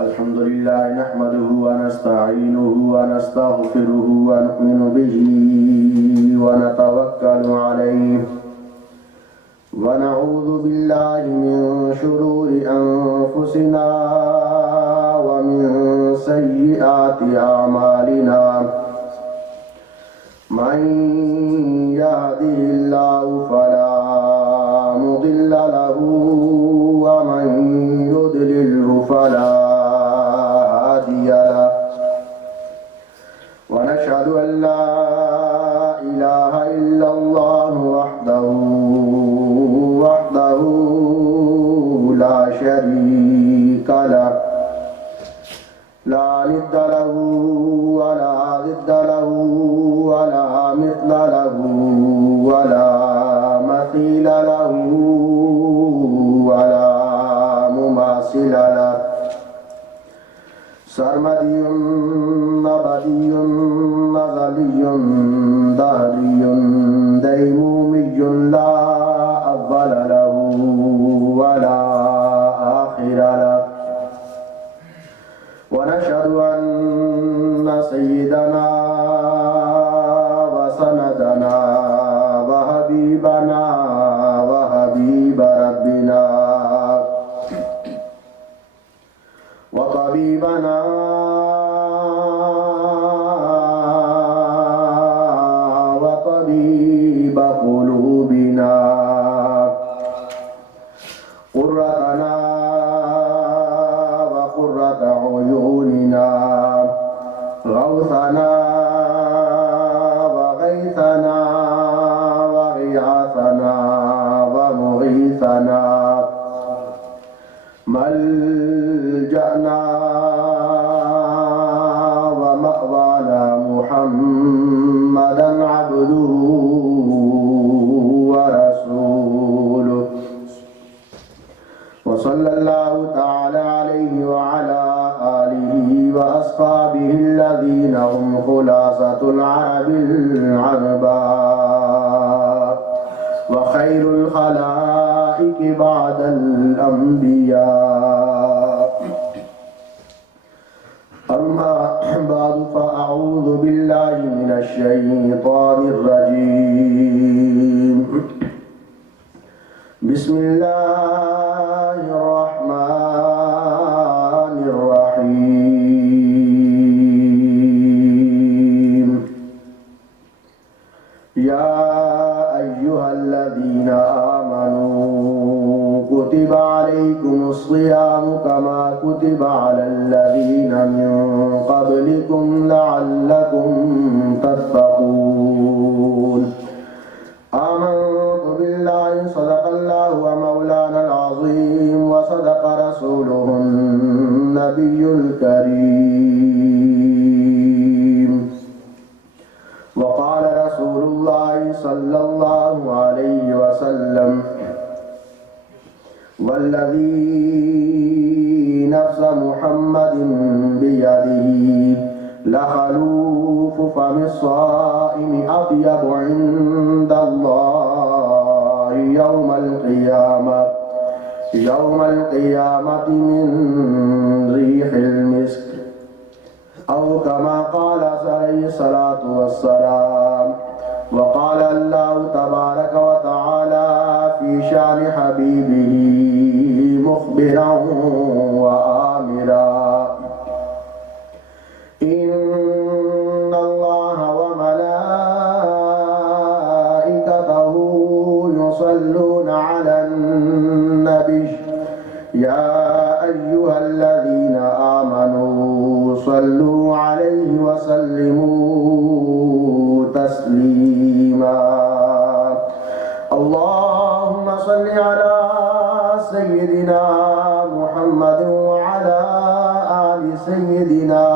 الحمد لله نحمده ونستعينه ونستغفره ونؤمن به ونتوكل عليه ونعوذ بالله من شرور أنفسنا ومن سيئات أعمالنا من يهده الله فلا مضل له ومن يضلله فلا هادي له ونشهد أن لا إله إلا الله وحده لا شريك له لا ند له ولا ضد له ولا مثل له ولا مثيل له ولا مماثل له سرمدي أبدي أزلي دهري ديمومي لا أول له ولا آخر له ونشهد أن سيدنا وسندنا وحبيبنا وحبيب ربنا وطبيبنا وطبيب قلوبنا قرتنا وقرة عيوننا غوثنا وغيثنا وغياثنا ومغيثنا ملجأنا ومأوانا محمدا عبده ورسوله وصلى الله تعالى عليه وعلى آله وأصحابه الذين هم خلاصة العرب العرباء وخير الخلائق بعد الأنبياء أما بعد فأعوذ بالله من الشيطان الرجيم بسم الله الرحمن الرحيم يا أيها الذين آمنوا كتب عليكم الصيام كما كتب على الذين من قبلكم لعلكم تتقون آمنت بالله صدق الله ومولانا العظيم وصدق رسوله النبي الكريم وقال رسول الله صلى الله عليه وسلم والذي نفس محمد بيده لخلوف فم الصائم أطيب عند الله يوم القيامة من ريح المسك أو كما قال عليه الصلاة والسلام وقال الله تبارك وتعالى في شان حبيبه مخبرا وآمرا إن الله وملائكته يصلون على النبي يا أيها الذين آمنوا صلوا عليه وسلموا تسليما اللهم صل على سيدنا محمد وعلى آل سيدنا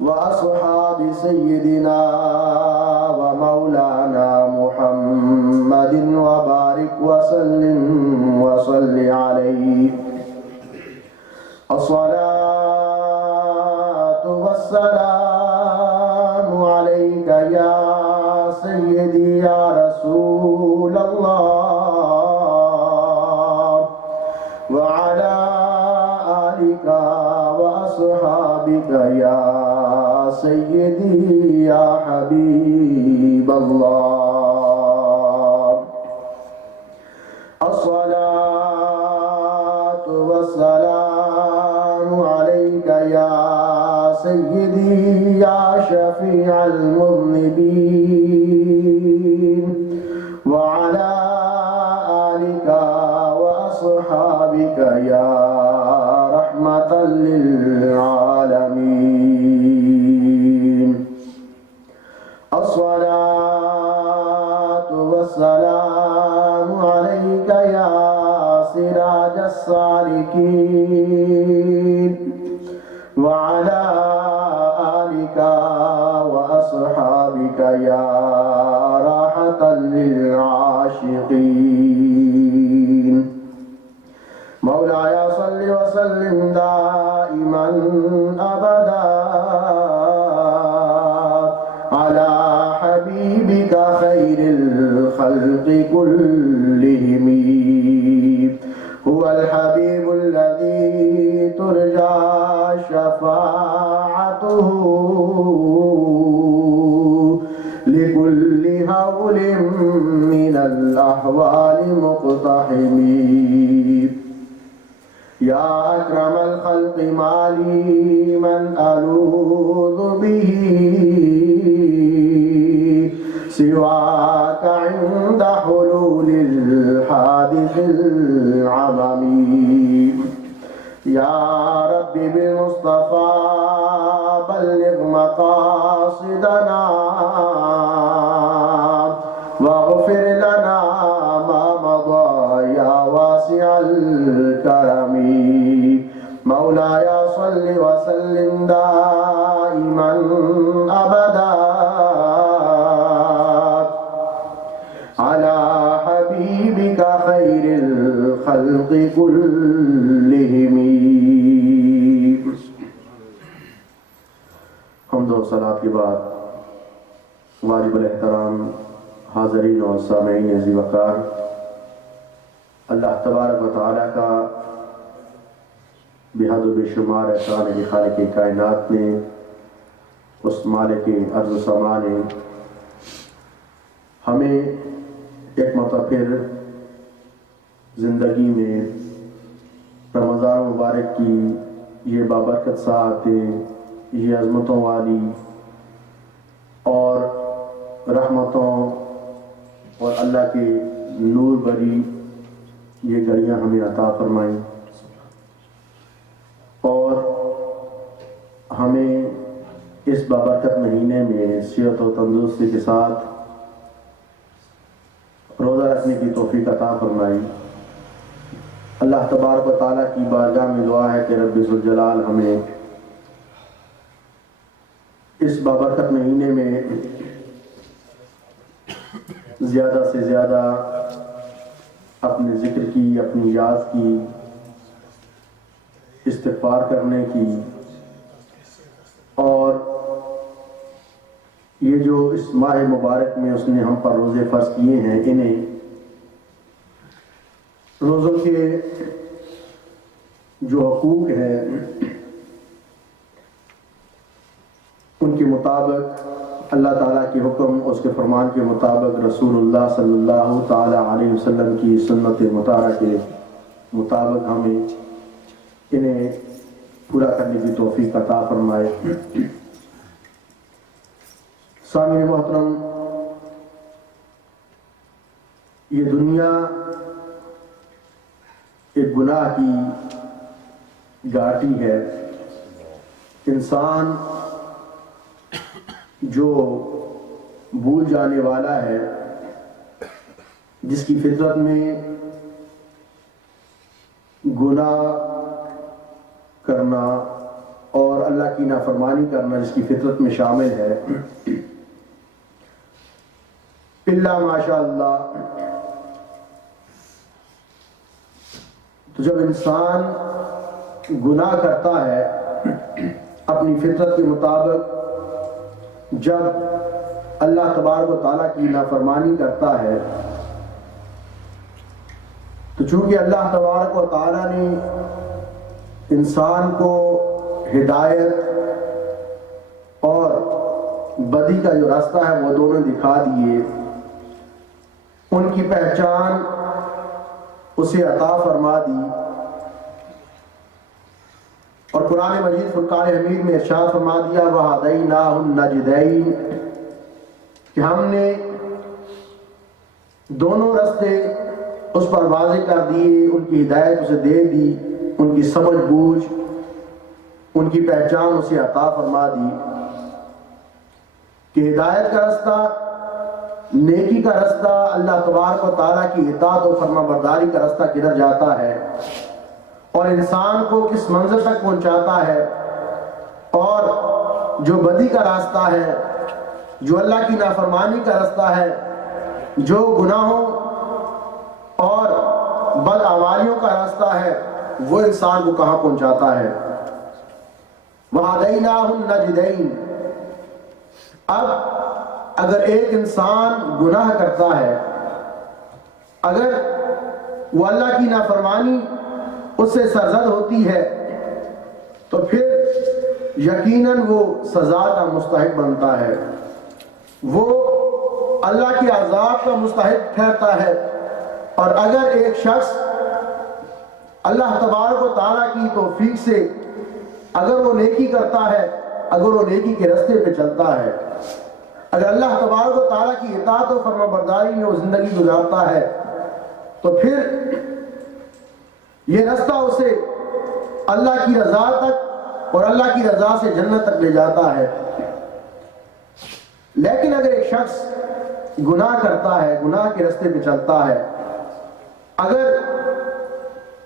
وأصحاب سيدنا ومولانا محمد وبارك وسلم وصل عليه الصلاة والسلام عليك يا سيدي يا رسول الله وعلى آل آلك وأصحابك يا سيدي يا حبيب الله. الصلاة والسلام عليك يا سيدي يا شفيع المذنبين وعلى آلك وأصحابك يا رحمة للعالمين. الصلاة والسلام عليك يا سراج السالكين وعلى آلك وأصحابك يا راحة للعاشقين. مولاي صل وسلم دائما أبدا على حبيبك خير الخلق كلهم. هو الحبيب الذي ترجى شفاعته لكل هول من الأحوال مقتحم. يا أكرم الخلق ما لي من ألوذ به سواك عند حلول الحادث العمم. يا رب بالمصطفى بلغ مقاصدنا واغفر لنا ما مضى يا واسع الكرم. مولاي صل وسلم دائما أبدا على حبيبك خير الخلق كلهم. حمد و صلاة کے بعد واجب الاحترام حاضرین اور سامعین عزیز وقار، اللہ تبارک و تعالیٰ کا بحد و بے شمار احسان ہے کہ خالق کائنات نے، اس مالک ارض و سما نے ہمیں ایک مرتبہ پھر زندگی میں رمضان مبارک کی یہ بابرکت ساعتیں، یہ عظمتوں والی اور رحمتوں اور اللہ کے نور بری یہ گھڑیاں ہمیں عطا فرمائیں، اور ہمیں اس بابرکت مہینے میں صحت و تندرستی کے ساتھ روزہ رکھنے کی توفیق عطا فرمائی۔ اللہ تبارک و تعالیٰ کی بارگاہ میں دعا ہے کہ رب ذوالجلال ہمیں اس بابرکت مہینے میں زیادہ سے زیادہ اپنے ذکر کی، اپنی یاد کی، استغفار کرنے کی، اور یہ جو اس ماہ مبارک میں اس نے ہم پر روزے فرض کیے ہیں، انہیں روزوں کے جو حقوق ہیں ان کے مطابق، اللہ تعالیٰ کے حکم، اس کے فرمان کے مطابق، رسول اللہ صلی اللہ تعالیٰ علیہ وسلم کی سنت مطالعہ کے مطابق ہمیں انہیں پورا کرنے کی توفیق عطا فرمائے۔ سامعین محترم، یہ دنیا ایک گناہ کی گھاٹی ہے۔ انسان جو بھول جانے والا ہے، جس کی فطرت میں گناہ کرنا اور اللہ کی نافرمانی کرنا جس کی فطرت میں شامل ہے، الا ماشاء اللہ، تو جب انسان گناہ کرتا ہے اپنی فطرت کے مطابق، جب اللہ تبارک و تعالیٰ کی نافرمانی کرتا ہے، تو چونکہ اللہ تبارک و تعالیٰ نے انسان کو ہدایت اور بدی کا جو راستہ ہے وہ دونوں دکھا دیے، ان کی پہچان اسے عطا فرما دی، اور قرآن مجید فرقان حمید میں ارشاد فرما دیا وَهَدَيْنَاهُ النَّجْدَيْنِ کہ ہم نے دونوں راستے اس پر واضح کر دیے، ان کی ہدایت اسے دے دی، ان کی سمجھ بوجھ، ان کی پہچان اسے عطا فرما دی کہ ہدایت کا راستہ، نیکی کا راستہ، اللہ تبارک و تعالیٰ کی اطاعت و فرما برداری کا راستہ کدھر جاتا ہے اور انسان کو کس منزل تک پہنچاتا ہے، اور جو بدی کا راستہ ہے، جو اللہ کی نافرمانی کا راستہ ہے، جو گناہوں اور بد اعمالیوں کا راستہ ہے، وہ انسان کو کہاں پہنچاتا ہے۔ وَهَدَيْنَاهُ النَّجْدَيْنِ اب اگر ایک انسان گناہ کرتا ہے، اگر وہ اللہ کی نافرمانی اس سے سرزد ہوتی ہے، تو پھر یقیناً وہ سزا کا مستحق بنتا ہے، وہ اللہ کے عذاب کا مستحق ٹھہرتا ہے۔ اور اگر ایک شخص اللہ تبارک و تعالیٰ کی توفیق سے اگر وہ نیکی کرتا ہے، اگر وہ نیکی کے راستے پہ چلتا ہے، اگر اللہ تبارک و تعالیٰ کی اطاعت و فرما برداری میں وہ زندگی گزارتا ہے، تو پھر یہ راستہ اسے اللہ کی رضا تک اور اللہ کی رضا سے جنت تک لے جاتا ہے۔ لیکن اگر ایک شخص گناہ کرتا ہے، گناہ کے راستے پہ چلتا ہے، اگر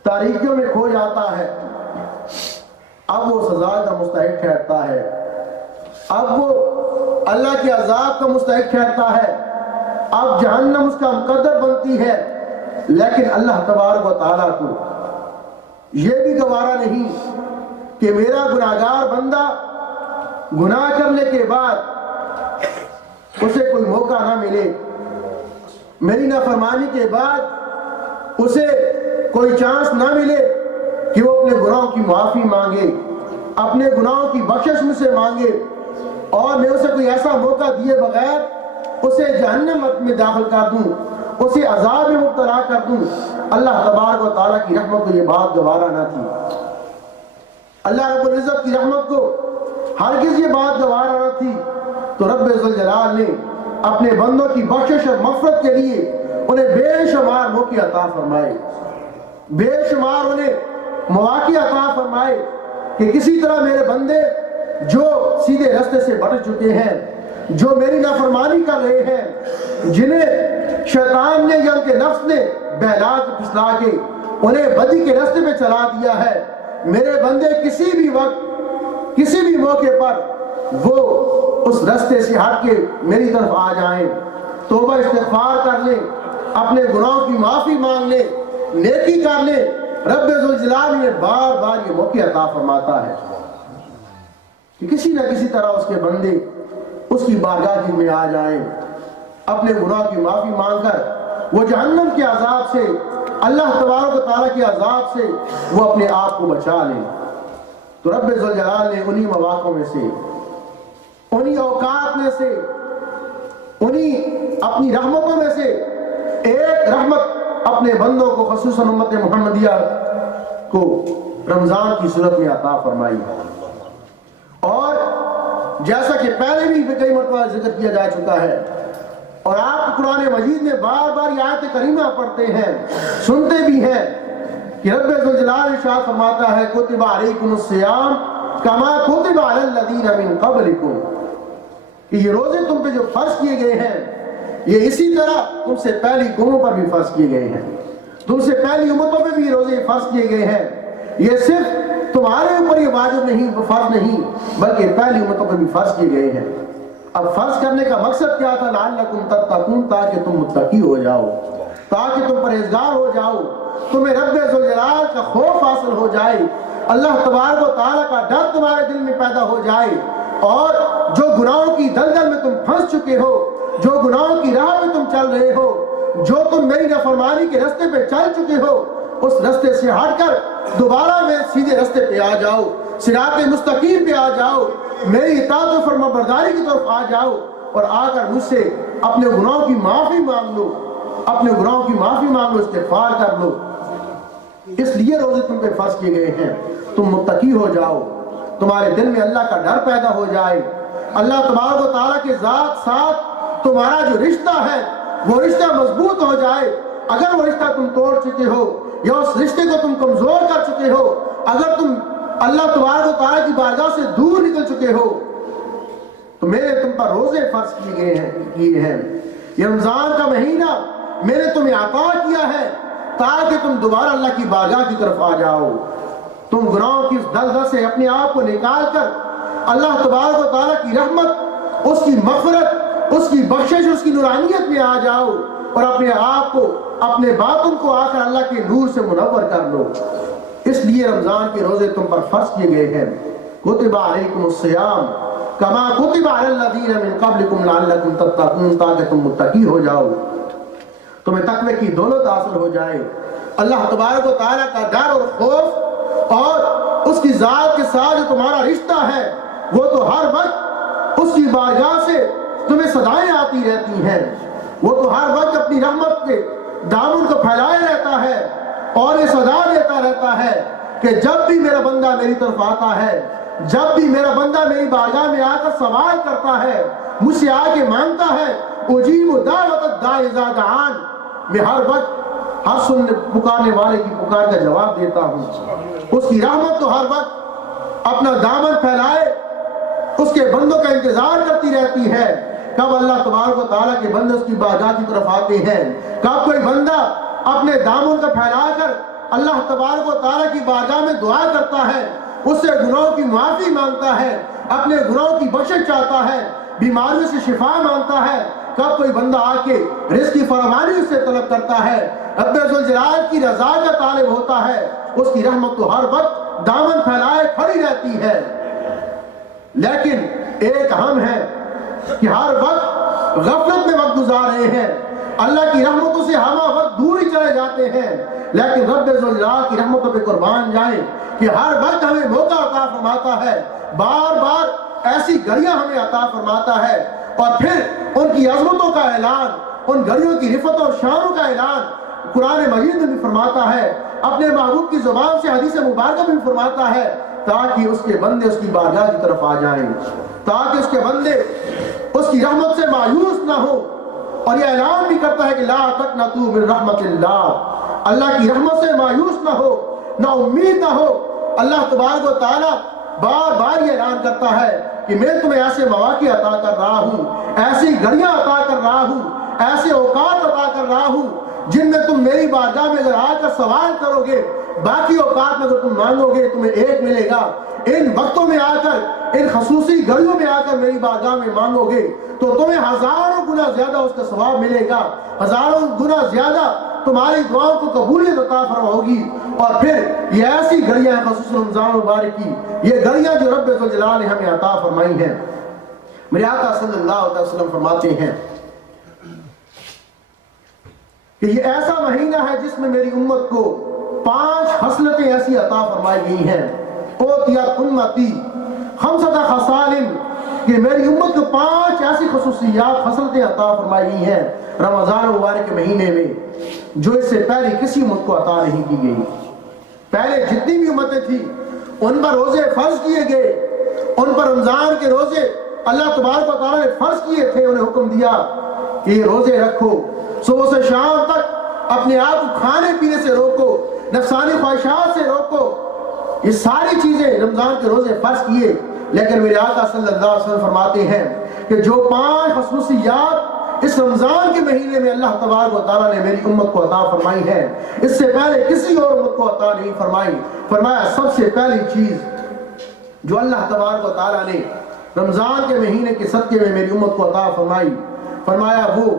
تاریکیوں میں کھو جاتا ہے، اب وہ سزا کا مستحق ٹھہرتا ہے، اب وہ اللہ کے عذاب کا مستحق ٹھہرتا ہے، اب جہنم اس کا مقدر بنتی ہے۔ لیکن اللہ تبارک و تعالیٰ کو یہ بھی گوارا نہیں کہ میرا گناہگار بندہ گناہ کرنے کے بعد اسے کوئی موقع نہ ملے، میری نافرمانی کے بعد اسے کوئی چانس نہ ملے کہ وہ اپنے گناہوں کی معافی مانگے، اپنے گناہوں کی بخشش مجھ سے مانگے، اور میں اسے کوئی ایسا موقع دیے بغیر اسے جہنم میں داخل کر دوں، اسے عذاب میں مبتلا کر دوں۔ اللہ تبارک و تعالیٰ کی رحمت کو یہ بات گوارا نہ تھی، اللہ رب العزت کی رحمت کو ہرگز یہ بات گوارا نہ تھی۔ تو رب ذوالجلال نے اپنے بندوں کی بخشش اور مغفرت کے لیے انہیں بے شمار موقع عطا فرمائے، بے شمار انہیں مواقع عطا فرمائے کہ کسی طرح میرے بندے جو سیدھے راستے سے بھٹک چکے ہیں، جو میری نافرمانی کر رہے ہیں، جنہیں شیطان نے یا ان کے نفس نے بہلا کے پھسلا کے انہیں بدی کے راستے پہ چلا دیا ہے، میرے بندے کسی بھی وقت کسی بھی موقع پر وہ اس راستے سے ہٹ کے میری طرف آ جائیں، توبہ استغفار کر لیں، اپنے گناہوں کی معافی مانگ لیں، نیکی کر لیں۔ رب ذوالجلال نے بار بار یہ موقع عطا فرماتا ہے کہ کسی نہ کسی طرح اس کے بندے اس کی بارگاہ میں آ جائیں، اپنے گناہ کی معافی مانگ کر وہ جہنم کے عذاب سے، اللہ تبارک و تعالیٰ کے عذاب سے وہ اپنے آپ کو بچا لیں۔ تو رب ذوالجلال نے انہی مواقع میں سے، انہی اوقات میں سے، انہی اپنی رحمتوں میں سے ایک رحمت اپنے بندوں کو، خصوصاً امت محمدیہ کو رمضان کی صورت میں عطا فرمائی۔ اور جیسا کہ پہلے بھی کئی مرتبہ ذکر کیا جا چکا ہے، اور آپ قرآن مجید میں بار بار یہ آیت کریمہ پڑھتے ہیں، سنتے بھی ہیں کہ رب ذوالجلال ارشاد فرماتا ہے کتب علیکم الصیام کما کتب علی الذین من قبلکم، کہ یہ روزے تم پہ جو فرض کیے گئے ہیں یہ اسی طرح تم سے پہلی قوموں پر بھی فرض کیے گئے ہیں، تم سے پہلی امتوں پہ بھی یہ روزے فرض کیے گئے ہیں۔ یہ صرف تمہارے اوپر یہ واجب نہیں، فرض نہیں، بلکہ پہلی امتوں پہ بھی فرض کیے گئے ہیں۔ اب فرض کرنے کا مقصد کیا تھا؟ لعلکم تتقون، تاکہ تم متقی ہو جاؤ، تاکہ تم پرہیزگار ہو جاؤ، تمہیں رب ذوالجلال کا خوف حاصل ہو جائے، اللہ تبارک و تعالیٰ کا ڈر تمہارے دل میں پیدا ہو جائے، اور جو گناہوں کی دلدل میں تم پھنس چکے ہو، جو گناہوں کی راہ میں تم چل رہے ہو، جو تم میری نافرمانی کے راستے پہ چل چکے ہو، اس رستے سے ہٹ کر دوبارہ میں سیدھے رستے پہ آ جاؤ، صراط مستقیم پہ آ جاؤ، میری اطاعت و فرما برداری کی طرف آ جاؤ، اور آ کر مجھ سے اپنے گناہوں کی معافی مانگ لو، اپنے گناہوں کی معافی مانگ لو، استغفار کر لو۔ اس لیے روزے تم پہ فرض کیے گئے ہیں، تم متقی ہو جاؤ، تمہارے دل میں اللہ کا ڈر پیدا ہو جائے، اللہ تبارک و تعالیٰ کے ذات ساتھ تمہارا جو رشتہ ہے وہ رشتہ مضبوط ہو جائے۔ اگر وہ رشتہ تم توڑ چکے ہو یا اس رشتے کو تم کمزور کر چکے ہو، اگر تم اللہ تبارک و تعالیٰ کی بارگاہ سے دور نکل چکے ہو، تو میں نے تم پر روزے فرض کیے ہیں۔ یہ رمضان کا مہینہ میں نے تمہیں عطا کیا ہے تاکہ تم دوبارہ اللہ کی بارگاہ کی طرف آ جاؤ، تم گناہوں کی اس دلدل سے اپنے آپ کو نکال کر اللہ تبارک و تعالیٰ کی رحمت، اس کی مغفرت، اس کی بخشش، اس کی نورانیت میں آ جاؤ، اور اپنے آپ کو، اپنے باطن کو آ کر اللہ کے نور سے منور کر لو۔ اس لیے رمضان کے روزے تم پر فرض کیے گئے ہیں۔ کتب علیکم الصیام کما کتب علی الذین من قبلکم لعلکم تتقون، تاکہ تم متقی ہو جاؤ، تمہیں تقوی کی دولت حاصل ہو جائے، اللہ تبارک و تعالیٰ کا ڈر اور خوف، اور اس کی ذات کے ساتھ جو تمہارا رشتہ ہے وہ تو ہر وقت اس کی بارگاہ سے تمہیں صدائیں آتی رہتی ہیں، وہ تو ہر وقت اپنی رحمت کے دامن کو پھیلائے رہتا ہے اور یہ صدا دیتا رہتا ہے کہ جب بھی میرا بندہ میری طرف آتا ہے، جب بھی میرا بندہ میری بارگاہ میں آ کر سوال کرتا ہے، مجھ سے آ کے مانگتا ہے، اجیب دعوت الداعی اذا دعان، میں ہر وقت ہر سننے پکارنے والے کی پکار کا جواب دیتا ہوں۔ اس کی رحمت تو ہر وقت اپنا دامن پھیلائے اس کے بندوں کا انتظار کرتی رہتی ہے، کب اللہ تبارک و تعالیٰ کے بندے اس کی بارگاہ کی طرف آتے ہیں، کب کوئی بندہ اپنے دامن کو پھیلا کر اللہ تبارک و تعالیٰ کی بارگاہ میں دعا کرتا ہے، اس سے گناہوں کی معافی مانگتا ہے، اپنے گناہوں کی بخشش چاہتا ہے، بیماریوں سے شفا مانگتا ہے، کب کوئی بندہ آ کے رزق کی فراوانی اس سے طلب کرتا ہے، رب ذوالجلال کی رضا کا طالب ہوتا ہے، اس کی رحمت تو ہر وقت دامن پھیلائے کھڑی رہتی ہے۔ لیکن ایک ہم ہے کہ ہر وقت غفلت میں وقت گزار رہے ہیں، اللہ کی رحمتوں سے ہم وقت دور ہی چلے جاتے ہیں، لیکن رب ذوالجلال کی رحمتوں پہ قربان جائیں کہ ہر وقت ہمیں موقع عطا فرماتا ہے، بار بار ایسی گھڑیاں ہمیں عطا فرماتا ہے، اور پھر ان کی عظمتوں کا اعلان، ان گھڑیوں کی رفت اور شانوں کا اعلان قرآن مجید میں بھی فرماتا ہے، اپنے محبوب کی زبان سے حدیث مبارکہ میں بھی فرماتا ہے، تاکہ اس کے بندے اس کی بارگاہ کی طرف آ جائیں، تاکہ اس کے بندے اس کی رحمت سے مایوس نہ ہو۔ اور یہ اعلان بھی کرتا ہے کہ لا تقنطوا من رحمت اللہ، اللہ کی رحمت سے مایوس نہ ہو، نہ امید نہ ہو۔ اللہ تبارک و تعالیٰ بار بار یہ اعلان کرتا ہے کہ میں تمہیں ایسے مواقع عطا کر رہا ہوں، ایسی گھڑیاں عطا کر رہا ہوں، ایسے اوقات عطا کر رہا ہوں جن میں تم میری بارگاہ میں اگر آ کر سوال کرو گے، باقی اوقات میں اگر تم مانگو گے تمہیں ایک ملے گا، ان وقتوں میں آ کر، ان خصوصی گھڑیوں میں آ کر میری بارگاہ میں مانگو گے تو تمہیں ہزاروں گنا زیادہ اس کا ثواب ملے گا، ہزاروں گنا زیادہ تمہاری دعاؤں کو قبولیت عطا فرما ہوگی۔ اور پھر یہ ایسی گھڑیاں ہیں خصوصاً رمضان مبارک کی، یہ گھڑیاں جو رب ذوالجلال نے ہمیں عطا فرمائی ہیں۔ میرے آقا صلی اللہ علیہ وسلم فرماتے ہیں کہ یہ ایسا مہینہ ہے جس میں میری امت کو 5 خصلتیں ایسی عطا فرمائی گئی ہیں، اوتیت امتی 5 خصال، کہ میری امت کو 5 ایسی خصوصیات خصلتیں عطا فرمائی گئی ہیں رمضان مبارک کے مہینے میں، جو اس سے پہلے کسی امت کو عطا نہیں کی گئی۔ پہلے جتنی بھی امتیں تھیں ان پر روزے فرض کیے گئے، ان پر رمضان کے روزے اللہ تبارک و تعالیٰ نے فرض کیے تھے، انہیں حکم دیا کہ یہ روزے رکھو، صبح سے شام تک اپنے آپ کو کھانے پینے سے روکو، نفسانی خواہشات سے روکو، یہ ساری چیزیں رمضان کے روزے فرض کیے۔ لیکن میرے آقا صلی اللہ علیہ وسلم فرماتے ہیں کہ جو 5 خصوصیات اس رمضان کے مہینے میں اللہ تبارک و تعالیٰ نے میری امت کو عطا فرمائی ہے، اس سے پہلے کسی اور امت کو عطا نہیں فرمائی۔ فرمایا سب سے پہلی چیز جو اللہ تبارک و تعالیٰ نے رمضان کے مہینے کے صدقے میں میری امت کو عطا فرمائی، فرمایا وہ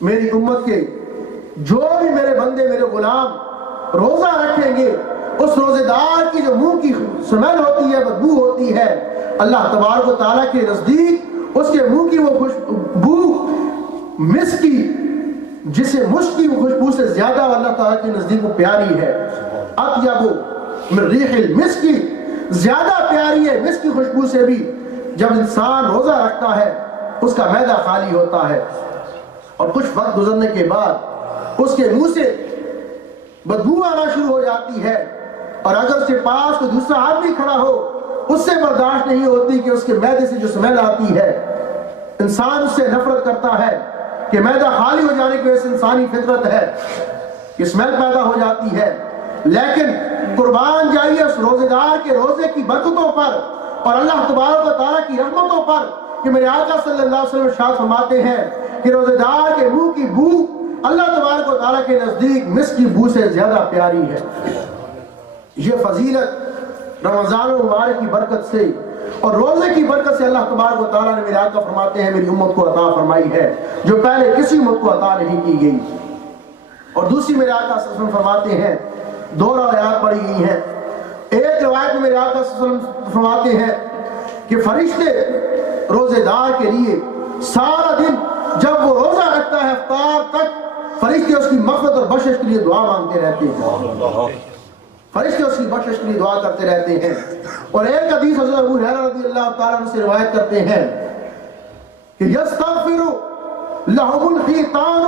میری امت کے جو بھی میرے بندے، میرے غلام روزہ رکھیں گے، اس روزے دار کی جو منہ کی سمیل ہوتی ہے، بدبو ہوتی ہے، اللہ تبارک و تعالیٰ کے نزدیک اس کے منہ کی وہ خوشبو مسک کی جسے مشک کی خوشبو سے زیادہ اللہ تعالیٰ کے نزدیک پیاری ہے. اطیب من ریح المسک کی زیادہ پیاری ہے مسک کی خوشبو سے بھی. جب انسان روزہ رکھتا ہے اس کا معدہ خالی ہوتا ہے اور کچھ وقت گزرنے کے بعد اس کے منہ سے بدبو آنا شروع ہو جاتی ہے، اور اگر اس کے پاس کوئی دوسرا آدمی کھڑا ہو اس سے برداشت نہیں ہوتی کہ اس کے معدے سے جو سمیل آتی ہے. انسان اس سے نفرت کرتا ہے کہ معدہ خالی ہو جانے کی وجہ سے انسانی فطرت ہے کہ سمیل پیدا ہو جاتی ہے. لیکن قربان جائیے اس روزے دار کے روزے کی برکتوں پر اور اللہ تبارک و تعالیٰ کی رحمتوں پر کہ میرے آقا صلی اللہ علیہ وسلم ارشاد فرماتے ہیں کہ روزے دار کے منہ کی بو اللہ تبارک و تعالیٰ کے نزدیک مسک کی بو سے زیادہ پیاری ہے. یہ فضیلت رمضان المبارک کی برکت سے اور روزے کی برکت سے اللہ تبارک و تعالیٰ نے میرے آقا فرماتے ہیں میری امت کو عطا فرمائی ہے جو پہلے کسی امت کو عطا نہیں کی گئی. اور دوسری میرے آقا صلی اللہ علیہ وسلم فرماتے ہیں، دو روایات پڑھی گئی ہیں. ایک روایت میں میرے آقا صلی اللہ علیہ وسلم فرماتے ہیں کہ فرشتے روزے دار کے لیے سارا دن جب وہ روزہ رکھتا ہے افطار تک فرشتے اس کی مغفرت اور بخشش کے لیے دعا مانگتے رہتے ہیں. فرشتے اس کی بخشش کے لیے دعا کرتے رہتے ہیں. اور ایک حدیث حضرت ابو ہریرہ رضی اللہ تعالیٰ عنہ سے روایت کرتے ہیں کہ یستغفر لهم الحیتان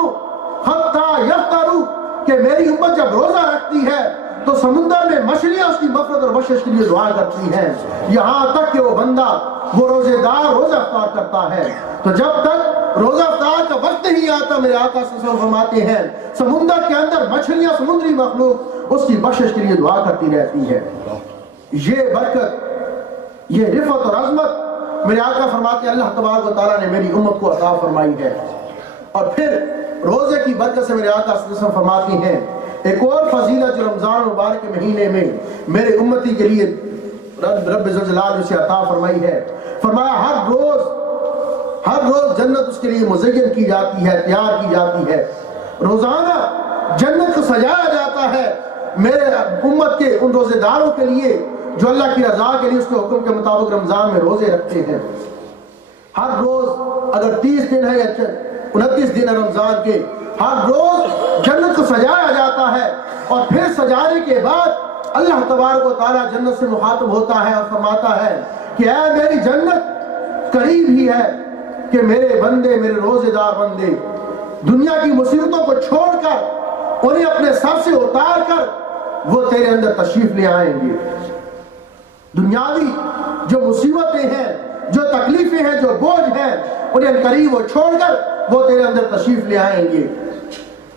حتی یفطروا، کہ میری امت جب روزہ رکھتی ہے تو سمندر میں مچھلیاں اس کی مغفرت اور بخشش کے لیے دعا کرتی ہیں یہاں تک کہ وہ بندہ وہ روزے دار روزہ افطار کرتا ہے. تو جب تک روزہ افطار کا وقت نہیں آتا میرے آقا صلی اللہ علیہ وسلم فرماتے ہیں سمندر کے اندر مچھلیاں سمندری مخلوق اس کی بخشش کے لیے دعا کرتی رہتی ہے. یہ برکت یہ رفعت اور عظمت میرے آقا فرماتے ہیں اللہ تبارک و تعالیٰ نے میری امت کو عطا فرمائی ہے. اور پھر روزے کی برکت سے میرے آقا صلی اللہ علیہ وسلم فرماتے ہیں ایک اور فضیلت جو رمضان مبارک کے مہینے میں میرے امتی کے لیے رب ذوالجلال اسے عطا فرمائی ہے. فرمایا ہر روز جنت اس کے لیے مزین کی جاتی ہے، تیار کی جاتی ہے. روزانہ جنت کو سجایا جاتا ہے میرے امت کے ان روزے داروں کے لیے جو اللہ کی رضا کے لیے اس کے حکم کے مطابق رمضان میں روزے رکھتے ہیں. ہر روز اگر 30 دن ہے یا 29 دن ہے رمضان کے، ہر روز جنت کو سجایا جاتا ہے. اور پھر سجانے کے بعد اللہ تبارک و تعالیٰ جنت سے مخاطب ہوتا ہے اور فرماتا ہے کہ اے میری جنت قریب ہی ہے کہ میرے بندے میرے روزے دار بندے دنیا کی مصیبتوں کو چھوڑ کر انہیں اپنے سر سے اتار کر وہ تیرے اندر تشریف لے آئیں گے. دنیاوی جو مصیبتیں ہیں، جو تکلیفیں ہیں، جو بوجھ ہیں، انہیں قریب وہ چھوڑ کر وہ تیرے اندر تشریف لے آئیں گے.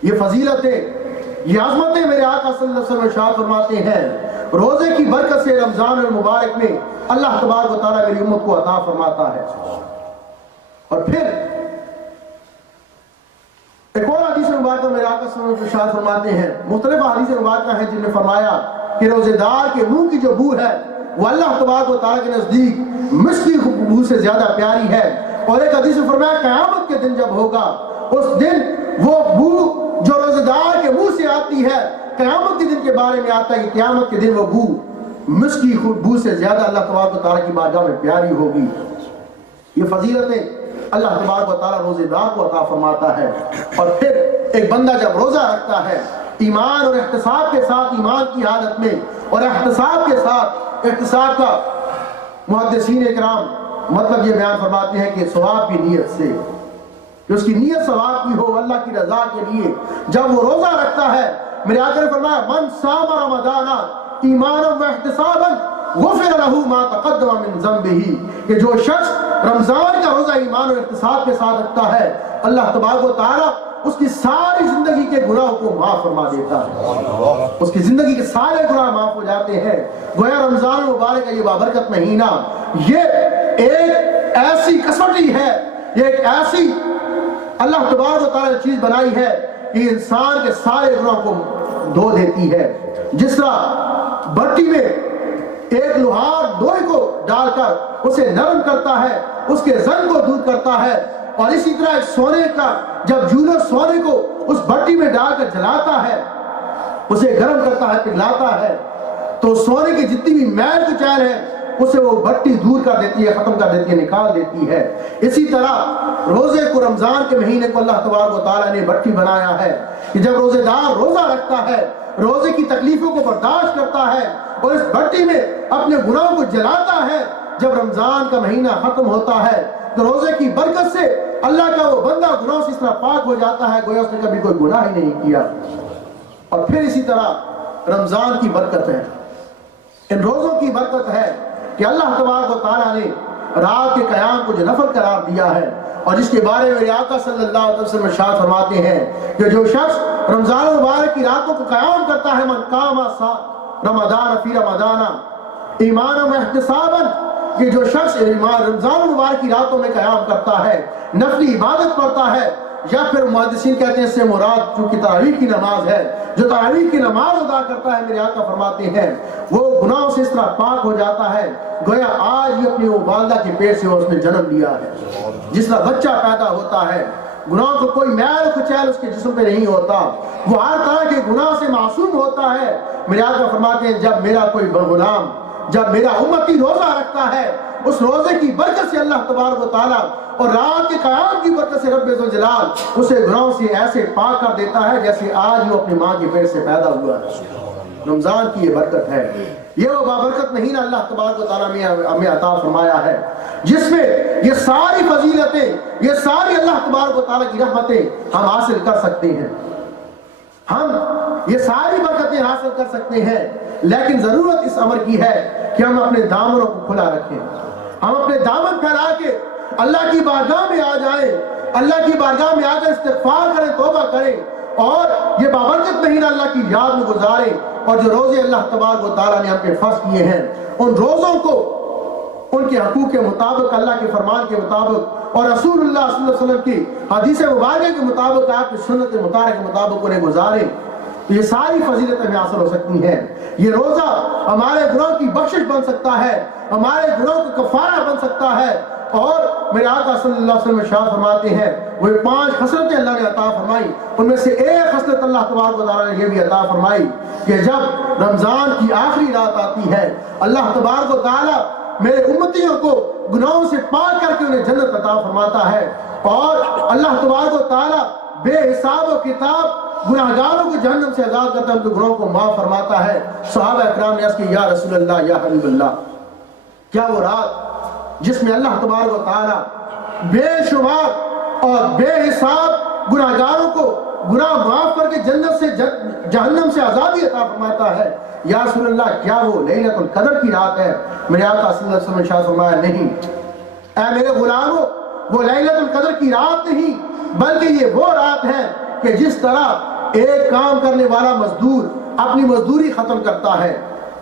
یہ فضیلتیں یہ عظمتیں میرے آقا صلی اللہ علیہ وسلم ارشاد فرماتے ہیں روزے کی برکت سے رمضان المبارک میں اللہ تبارک و تعالیٰ میری امت کو عطا فرماتا ہے. اور پھر ایک اور حدیث مبارکہ میرے آقا صلی اللہ علیہ وسلم ارشاد فرماتے ہیں، مختلف حدیث مبارکہ ہیں جن نے فرمایا کہ روزے دار کے منہ کی جو بو ہے وہ اللہ تبارک و تعالیٰ کے نزدیک مسک کی بو سے زیادہ پیاری ہے. اور ایک حدیث میں فرمایا قیامت کے دن جب ہوگا اس دن وہ بو جو روزے دار کے منہ سے آتی ہے قیامت کے دن کے بارے میں آتا ہے کہ قیامت کے دن وہ بو مسک کی بو سے زیادہ اللہ تبارک و تعالیٰ کی بارگاہ میں پیاری ہوگی. یہ فضیلتیں اللہ تبارک و تعالیٰ روزے دار کو عطا فرماتا ہے. اور پھر ایک بندہ جب روزہ رکھتا ہے ایمان اور احتساب کے ساتھ، ایمان کی حالت میں اور احتساب کے ساتھ، احتساب کا محدثین اکرام مطلب یہ بیان فرماتے ہیں کہ ثواب کی نیت سے، کہ اس کی نیت ثواب کی ہو اللہ کی رضا کے لیے جب وہ روزہ رکھتا ہے. میرے آقا نے فرمایا من صام رمضان ایمانا و احتسابا غفر له ما تقدم من ذنبه، کہ جو شخص رمضان کا روزہ ایمان اور احتساب کے ساتھ رکھتا ہے اللہ تبارک و تعالیٰ اس کی ساری زندگی کے گناہوں کو معاف فرما دیتا ہے. اس کی زندگی کے سارے گناہ معاف ہو جاتے ہیں. گویا رمضان مبارک کا یہ بابرکت مہینہ یہ ایک ایسی کسوٹی ہے، یہ ایک ایسی اللہ تبارک و تعالیٰ نے چیز بنائی ہے کہ انسان کے سارے گناہوں کو دھو دیتی ہے. جس طرح بھٹی میں ایک لوہار لوہے کو ڈال کر اسے نرم کرتا ہے، اس کے زنگ کو دور کرتا ہے، اور اسی طرح ایک سونے کا جب جولر سونے کو اس بھٹی میں ڈال کر جلاتا ہے، اسے گرم کرتا ہے، پگھلاتا ہے، تو سونے کی جتنی بھی میل کچیل ہے اسے وہ بھٹی دور کر دیتی ہے، ختم کر دیتی ہے، نکال دیتی ہے۔ اسی طرح روزے کو، رمضان کے مہینے کو اللہ تبارک و تعالیٰ نے بھٹی بنایا ہے کہ جب روزے دار روزہ رکھتا ہے، روزے کی تکلیفوں کو برداشت کرتا ہے اور اس بھٹی میں اپنے گناہوں کو جلاتا ہے، جب رمضان کا مہینہ ختم ہوتا ہے تو روزے کی برکت سے اللہ کا وہ بندہ گناہوں سے اس طرح پاک ہو جاتا ہے گویا اس نے کبھی کوئی گناہ ہی نہیں کیا۔ اور پھر اسی طرح رمضان کی برکت ہے، ان روزوں کی برکت ہے کہ اللہ تبارک و تعالیٰ نے رات کے قیام کو جو نفل قرار دیا ہے، اور جس کے بارے میں آقا صلی اللہ علیہ وسلم ارشاد فرماتے ہیں کہ جو شخص رمضان مبارک کی راتوں کو قیام کرتا ہے، من قام رمضان فی رمضان ایمانا و احتسابا، کہ جو شخص رمضان مبارک کی راتوں میں قیام کرتا ہے، نفلی عبادت پڑھتا ہے، یا پھر محدثین کہتے ہیں اس سے مراد چونکہ تراویح کی نماز ہے، جو تراویح کی نماز ادا کرتا ہے، میرے آقا فرماتے ہیں وہ گناہوں سے اس طرح پاک ہو جاتا ہے گویا آج ہی اپنی وہ والدہ کے پیٹ سے اس نے جنم لیا ہے۔ جس طرح بچہ پیدا ہوتا ہے، گناہوں کو کوئی میل کچیل اس کے جسم پہ نہیں ہوتا، وہ ہر طرح کے گناہ سے معصوم ہوتا ہے، میرے آقا فرماتے ہیں جب میرا کوئی غلام، جب میرا امتی روزہ رکھتا ہے، اس روزے کی برکت سے اللہ تبارک و تعالیٰ اور رات کے قیام کی برکت سے رب ذوالجلال اسے گناہوں سے ایسے پاک کر دیتا ہے جیسے آج وہ اپنی ماں کے پیٹ سے پیدا ہوا ہے۔ رمضان کی یہ برکت ہے، یہ وہ بابرکت مہینہ اللہ تبارک و تعالیٰ نے ہمیں عطا فرمایا ہے جس میں یہ ساری فضیلتیں، یہ ساری اللہ تبارک و تعالیٰ کی رحمتیں ہم حاصل کر سکتے ہیں، ہم یہ ساری برکتیں حاصل کر سکتے ہیں، لیکن ضرورت اس امر کی ہے کہ ہم اپنے دامنوں کو کھلا رکھیں، ہم اپنے دامن پھیلا کے اللہ کی بارگاہ میں آ جائیں، اللہ کی بارگاہ میں آ کر استغفار کریں، توبہ کریں، اور یہ بابرکت مہینہ اللہ کی یاد میں گزاریں، اور جو روزے اللہ تبارک و تعالیٰ نے ہم پہ فرض کیے ہیں ان روزوں کو ان کے حقوق کے مطابق، اللہ کے فرمان کے مطابق اور رسول اللہ صلی اللہ علیہ وسلم کی حدیث مبارکہ کے مطابق، آپ کی سنت مطالعہ کے مطابق انہیں گزاریں، یہ ساری فضیلتیں ہمیں حاصل ہو سکتی ہیں۔ یہ روزہ ہمارے گناہوں کی بخشش بن سکتا ہے، ہمارے گناہوں کا کفارہ بن سکتا ہے، اور میرے آقا صلی اللہ علیہ وسلم ارشاد فرماتے ہیں وہ 5 خصلتیں اللہ نے عطا فرمائی، ان میں سے ایک خصلت اللہ تبارک و تعالیٰ نے یہ بھی عطا فرمائی کہ جب رمضان کی آخری رات آتی ہے، اللہ تبارک و تعالیٰ میرے امتیوں کو گناہوں سے پاک کر کے انہیں جنت عطا فرماتا ہے، اور اللہ تبارک و تعالیٰ بے حساب و کتاب گناہگاروں کو جہنم سے آزاد کرتا ہے، ان کے گناہوں کو معاف فرماتا ہے۔ صحابہ اکرام نے عرض کی یا رسول اللہ، یا حبیب اللہ، کیا وہ رات جس میں اللہ تبارک و تعالیٰ بے شمار اور بے حساب گناہگاروں کو گناہ معاف کر کے جنت سے جہنم سے آزادی عطا فرماتا ہے، یا رسول اللہ کیا وہ لیلۃ القدر کی رات ہے؟ میرے آقا صلی اللہ علیہ وسلم نے ارشاد فرمایا نہیں، اے میرے غلاموں، وہ لیلۃ القدر کی رات نہیں بلکہ یہ وہ رات ہے کہ جس طرح ایک کام کرنے والا مزدور اپنی مزدوری ختم کرتا ہے،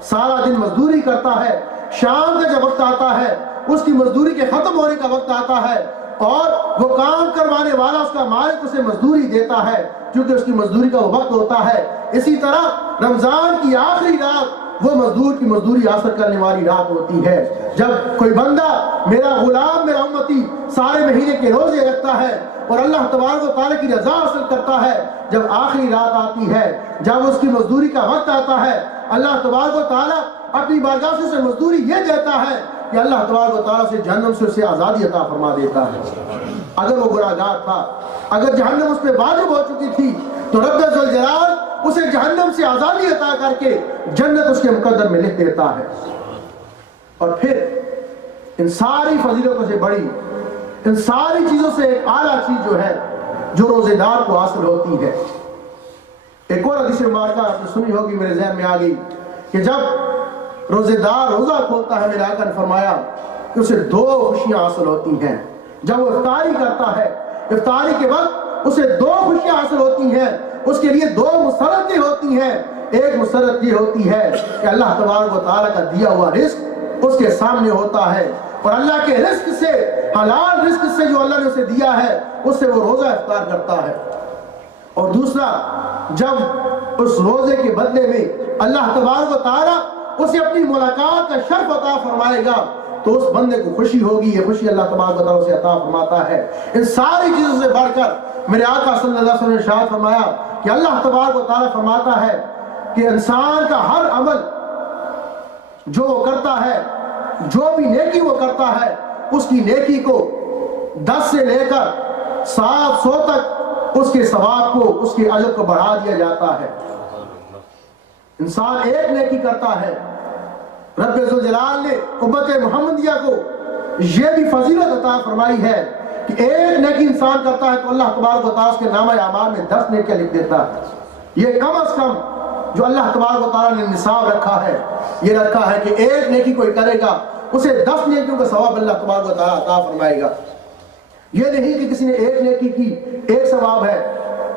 سارا دن مزدوری کرتا ہے، شام کا جب وقت آتا ہے اس کی مزدوری کے ختم ہونے کا وقت آتا ہے، اور وہ کام کروانے والا اس کا مالک اسے مزدوری دیتا ہے کیونکہ اس کی مزدوری کا وہ وقت ہوتا ہے، اسی طرح رمضان کی آخری رات وہ مزدور کی مزدوری حاصل کرنے والی رات ہوتی ہے۔ جب کوئی بندہ، میرا غلام، میرا امتی سارے مہینے کے روزے رکھتا ہے اور اللہ تبارک و تعالیٰ کی رضا حاصل کرتا ہے، جب آخری رات آتی ہے، جب اس کی مزدوری کا وقت آتا ہے، اللہ تبارک و تعالیٰ اپنی بارگاہ سے اسے مزدوری یہ دیتا ہے کہ اللہ تبارک و تعالیٰ سے جہنم سے اسے آزادی عطا فرما دیتا ہے۔ اگر وہ گناہگار تھا، اگر جہنم اس پہ واجب ہو چکی تھی، تو رب ذوالجلال اسے جہنم سے آزادی عطا کر کے جنت اس کے مقدر میں لکھ دیتا ہے۔ اور پھر ان ساری فضیلتوں سے بڑی، ان ساری چیزوں سے ایک اعلیٰ چیز جو ہے جو روزے دار کو حاصل ہوتی ہے، ایک اور حدیث مبارکہ آپ نے سنی ہوگی، میرے ذہن میں آ گئی کہ جب روزے دار روزہ کھولتا ہے، میرے آقا نے فرمایا کہ اسے 2 خوشیاں حاصل ہوتی ہیں۔ جب وہ افطاری کرتا ہے، افطاری کے وقت اسے 2 خوشیاں حاصل ہوتی ہیں، اس کے لیے 2 مسرتیں ہوتی ہیں۔ ایک مسرت یہ ہوتی ہے کہ اللہ تبارک و تعالیٰ کا دیا ہوا رزق اس کے سامنے ہوتا ہے، اور اللہ کے رزق سے، حلال رزق سے جو اللہ نے اسے دیا ہے، اس سے وہ روزہ افطار کرتا ہے۔ اور دوسرا، جب اس روزے کے بدلے میں اللہ تبارک و تعالیٰ اسے اپنی ملاقات کا شرف عطا فرمائے گا تو اس بندے کو خوشی ہوگی، یہ خوشی اللہ تبارک و تعالیٰ اسے عطا فرماتا ہے۔ ان ساری چیزوں سے بڑھ کر میرے آقا صلی اللہ علیہ وسلم نے ارشاد فرمایا کہ اللہ تبارک و تعالیٰ فرماتا ہے کہ انسان کا ہر عمل جو وہ کرتا ہے، جو بھی نیکی وہ کرتا ہے اس کی نیکی کو 10 سے لے کر 700 تک اس کے ثواب کو، اس کے اجر کو بڑھا دیا جاتا ہے۔ انسان ایک نیکی کرتا ہے، رب ذوالجلال نے امت محمدیہ کو یہ بھی فضیلت عطا فرمائی ہے کہ ایک نیکی انسان کرتا ہے تو اللہ تبارک و تعالیٰ اس کے نامہ اعمال میں 10 نیکیاں لکھ دیتا ہے۔ یہ کم از کم جو اللہ تبارک و تعالیٰ نے نصاب رکھا ہے، یہ رکھا ہے کہ ایک نیکی کوئی کرے گا اسے 10 نیکیوں کا ثواب اللہ تبارک و تعالیٰ عطا فرمائے گا۔ یہ نہیں کہ کسی نے ایک نیکی کی ایک ثواب ہے،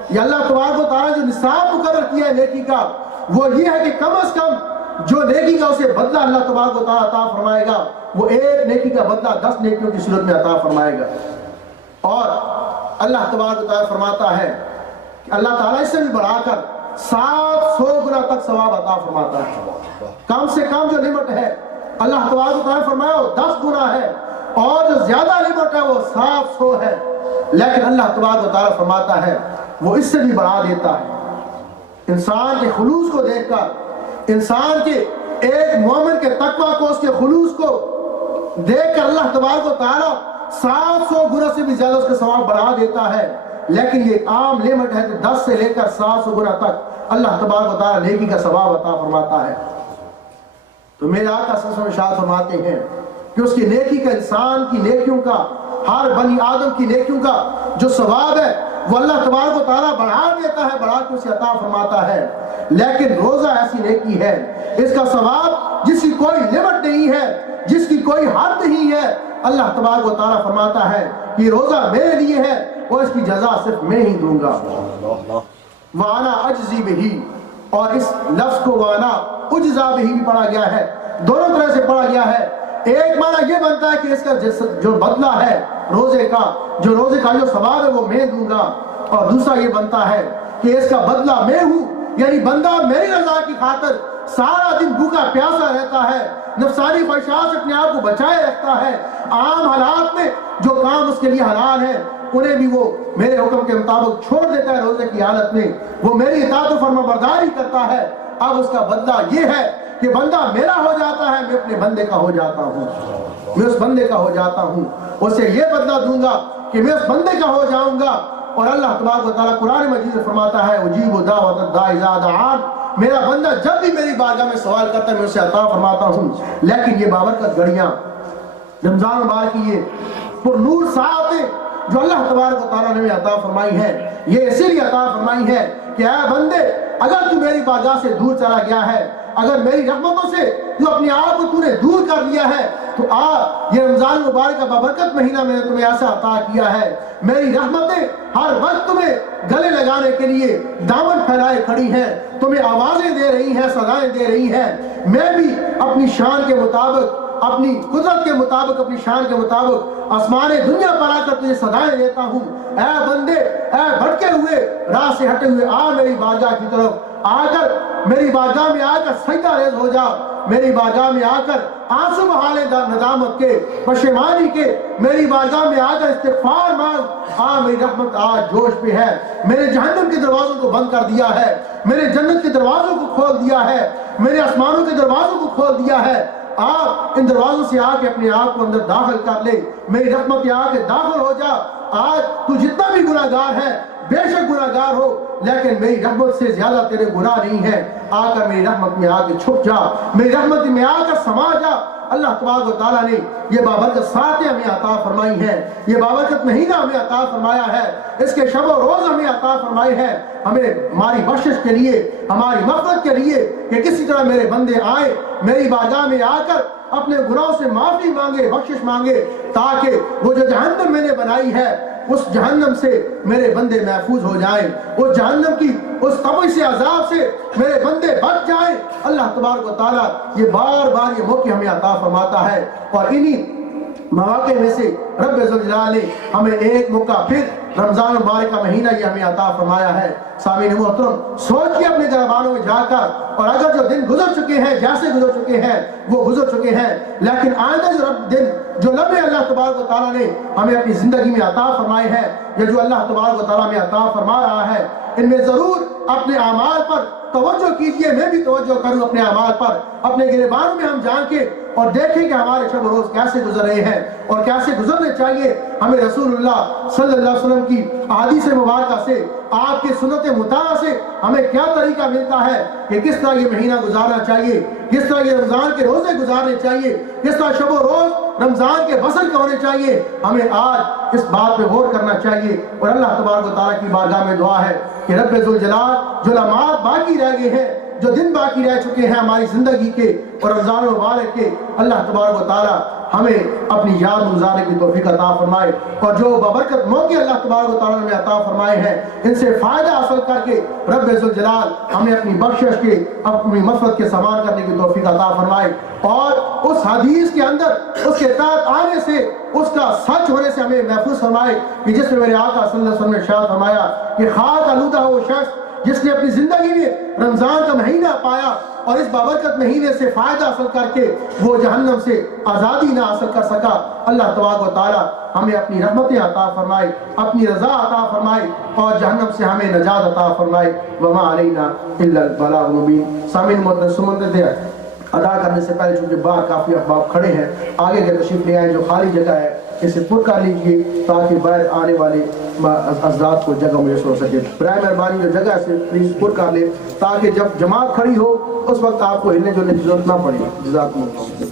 یہ اللہ تبارک و تعالیٰ جو نصاب مقرر کیا ہے نیکی کا وہ یہ ہے کہ کم از کم جو نیکی کا اسے بدلہ اللہ تبارک و تعالیٰ عطا فرمائے گا وہ ایک نیکی کا بدلہ 10 نیکیوں کی صورت میں عطا فرمائے گا۔ اور اللہ تبارک و تعالیٰ فرماتا ہے کہ اللہ تعالیٰ اس سے بھی بڑھا کر 700 گنا تک ثواب عطا فرماتا ہے۔ کم سے کم جو لمٹ ہے اللہ تبارک و تعالیٰ فرمایا وہ 10 گنا ہے، اور جو زیادہ لمٹ ہے وہ 700 ہے، لیکن اللہ تبارک و تعالیٰ فرماتا ہے وہ اس سے بھی بڑھا دیتا ہے۔ انسان کے خلوص کو دیکھ کر، انسان کے ایک مومن کے تقوی کو، اس کے خلوص کو دیکھ کر اللہ تبارک و تعالیٰ 700 گنا سے بھی زیادہ اس کا ثواب بڑھا دیتا ہے، لیکن یہ عام لمٹ ہے کہ 10 سے لے کر 700 گنا تک اللہ تبارک و تعالیٰ نیکی کا ثواب عطا فرماتا ہے۔ تو میرے آقا صلی اللہ علیہ وسلم ارشاد فرماتے ہیں کہ اس کی نیکی کا، انسان کی نیکیوں کا، ہر بنی آدم کی نیکیوں کا جو ثواب ہے وہ اللہ تبارک و تعالیٰ بڑھا دیتا ہے، بڑھا کے اسے عطا فرماتا ہے۔ لیکن روزہ ایسی نیکی ہے اس کا ثواب جس کی کوئی لمٹ نہیں ہے، جس کی کوئی حد نہیں ہے، اللہ تبارک و تعالیٰ فرماتا ہے کہ روزہ میرے لیے ہے اور اس کی جزا صرف میں ہی دوں گا۔ وانا اجزی بہی، اور اس لفظ کو وانا اجزا بہی بھی پڑھا گیا ہے، دونوں طرح سے پڑھا گیا ہے۔ ایک معنی یہ بنتا ہے کہ اس کا جو بدلہ ہے روزے کا، جو روزے کا جو ثواب ہے وہ میں دوں گا، اور دوسرا یہ بنتا ہے کہ اس کا بدلہ میں ہوں، یعنی بندہ میری رضا کی خاطر سارا دن بھوکا پیاسا رہتا ہے، نفسانی خواہشات سے اپنے آپ کو بچائے رکھتا ہے، عام حالات میں جو کام اس کے لیے حلال ہے انہیں بھی وہ میرے حکم کے مطابق چھوڑ دیتا ہے، روزے کی حالت میں وہ میری اطاعت و فرما برداری کرتا ہے۔ اب اس کا بدلہ یہ ہے کہ بندہ میرا ہو جاتا ہے، میں اپنے بندے کا ہو جاتا ہوں، میں اس بندے کا ہو جاتا ہوں، اسے یہ بدلہ دوں گا کہ میں اس بندے کا ہو جاؤں گا۔ اور اللہ تبارک و تعالیٰ قرآن مجید میں فرماتا ہے اجیب دعوت الداعی اذا دعان، میرا بندہ جب بھی میری بارگاہ میں سوال کرتا ہے میں اسے عطا فرماتا ہوں۔ لیکن یہ بابرکت گھڑیاں رمضان مبارک کی یہ پر نور ساعتیں جو اللہ تبارک و تعالیٰ نے عطا فرمائی ہے، یہ اسی لیے عطا فرمائی ہے کہ اے بندے اگر تو میری بارگاہ سے دور چلا گیا ہے، اگر میری رحمتوں سے تو اپنے آپ کو تو نے دور کر لیا ہے، تو یہ رمضان مبارک کا بابرکت مہینہ میں نے تمہیں ایسا عطا کیا ہے، میری رحمتیں ہر وقت تمہیں گلے لگانے کے لیے دامن پھیلائے کھڑی ہیں، تمہیں آوازیں دے رہی ہیں، صدائیں دے رہی ہیں، میں بھی اپنی شان کے مطابق، اپنی قدرت کے مطابق، اپنی شان کے مطابق آسمان دنیا پر آ کر تجھے صدائیں دیتا ہوں۔ اے بندے، اے بھٹکے ہوئے، راہ سے ہٹے ہوئے، آ میری بارگاہ کی طرف، آ کر میری بارگاہ میں آ کر سجدہ ریز ہو جا، میری بارگاہ میں آ کر آنسو بہالے ندامت کے، پشیمانی کے، میری بارگاہ میں آ کر استغفار مانگ۔ میری رحمت آج جوش پہ ہے، میرے جہنم کے دروازوں کو بند کر دیا ہے، میرے جنت کے دروازوں کو کھول دیا ہے، میرے آسمانوں کے دروازوں کو کھول دیا ہے۔ آپ ان دروازوں سے آ کے اپنے آپ کو اندر داخل کر لے، میری رحمت میں آ کے داخل ہو جا۔ آج تو جتنا بھی گناہ گار ہے، بے شک گناہ گار ہو، لیکن میری رحمت سے زیادہ تیرے گناہ نہیں ہے، آ کر میری رحمت میں آ کے چھپ جا، میری رحمت میں آ کر سما جا۔ اللہ تبارک و تعالیٰ نے یہ بابرکت ساتیں ہمیں عطا فرمائی ہیں، یہ بابرکت مہینہ ہمیں عطا فرمایا ہے، اس کے شب و روز ہمیں عطا فرمائے ہیں، ہمیں ہماری بخشش کے لیے، ہماری مغفرت کے لیے کہ کسی طرح میرے بندے آئے میری بارگاہ میں آ کر اپنے گناہوں سے معافی مانگے، بخشش مانگے، تاکہ وہ جو جہنم میں نے بنائی ہے اس جہنم سے میرے بندے محفوظ ہو جائیں، اس جہنم کی اس قبر سے عذاب سے میرے بندے بچ جائیں۔ اللہ تبارک و تعالیٰ یہ بار بار یہ موقع ہمیں عطا فرماتا ہے، اور انہی مواقع میں سے رب ذوالجلال نے ہمیں ایک موقع پھر رمضان مبارک کا مہینہ یہ ہمیں عطا فرمایا ہے۔ سامعین محترم، سوچ کے اپنے گھرانوں میں جا کر، اور اگر جو دن گزر چکے ہیں، جیسے گزر چکے ہیں وہ گزر چکے ہیں، لیکن آئندہ جو دن، جو لمحے اللہ تبارک و تعالیٰ نے ہمیں اپنی زندگی میں عطا فرمائے ہیں، یا جو اللہ تبارک و تعالیٰ میں عطا فرما رہا ہے، ان میں ضرور اپنے اعمال پر توجہ کیجئے۔ میں بھی توجہ کروں اپنے اعمال پر، اپنے گریبانوں میں ہم جان کے اور دیکھیں کہ ہمارے شب و روز کیسے گزر رہے ہیں اور کیسے گزرنے چاہیے. ہمیں رسول اللہ صلی اللہ علیہ وسلم کی احادیث مبارکہ سے، آپ کی سنت مطالعہ سے ہمیں کیا طریقہ ملتا ہے کہ کس طرح یہ مہینہ گزارنا چاہیے، کس طرح یہ رمضان کے روزے گزارنے چاہیے، کس طرح شب و روز رمضان کے بسر کے ہونے چاہیے. ہمیں آج اس بات پہ غور کرنا چاہیے. اور اللہ تبارک و تعالیٰ کی بارگاہ میں دعا ہے کہ رب ذوالجلال جو لمحات باقی رہ گئے ہیں، جو دن باقی رہ چکے ہیں ہماری زندگی کے اور رمضان مبارک کے، اللہ تبارک و تعالیٰ ہمیں اپنی یاد گزارنے کی توفیق عطا فرمائے. اور جو بابرکت موقع اللہ تبارک و تعالیٰ نے عطا فرمائے ہیں، ان سے فائدہ حاصل کر کے رب ذوالجلال ہمیں اپنی بخشش کے، اپنی مغفرت کے سامان کرنے کی توفیق عطا فرمائے. اور اس حدیث کے اندر اس کے تحت آنے سے، اس کا سچ ہونے سے ہمیں محفوظ فرمائے کہ جس میں میرے آقا صلی اللہ علیہ وسلم نے ارشاد فرمایا کہ خاک آلودہ ہو وہ شخص جس نے اپنی زندگی میں رمضان کا مہینہ پایا اور اس بابرکت مہینے سے فائدہ حاصل کر کے وہ جہنم سے آزادی نہ حاصل کر سکا. اللہ تبارک و تعالیٰ ہمیں اپنی رحمتیں عطا فرمائے، اپنی رضا عطا فرمائے اور جہنم سے ہمیں نجات عطا فرمائے. وما علینا الا البلاغ المبین. سامعین محترم، سمندر ادا کرنے سے پہلے چونکہ باہر کافی احباب کھڑے ہیں، آگے کے تشریف لے آئیں. جو خالی جگہ ہے اسے پر کر لیجئے تاکہ باہر آنے والے حضرات کو جگہ میسر ہو سکے. برائے مہربانی جو جگہ سے پلیز پر کر لیں تاکہ جب جماعت کھڑی ہو اس وقت آپ کو ہلنے جلنے کی ضرورت نہ پڑے. جزاکم اللہ.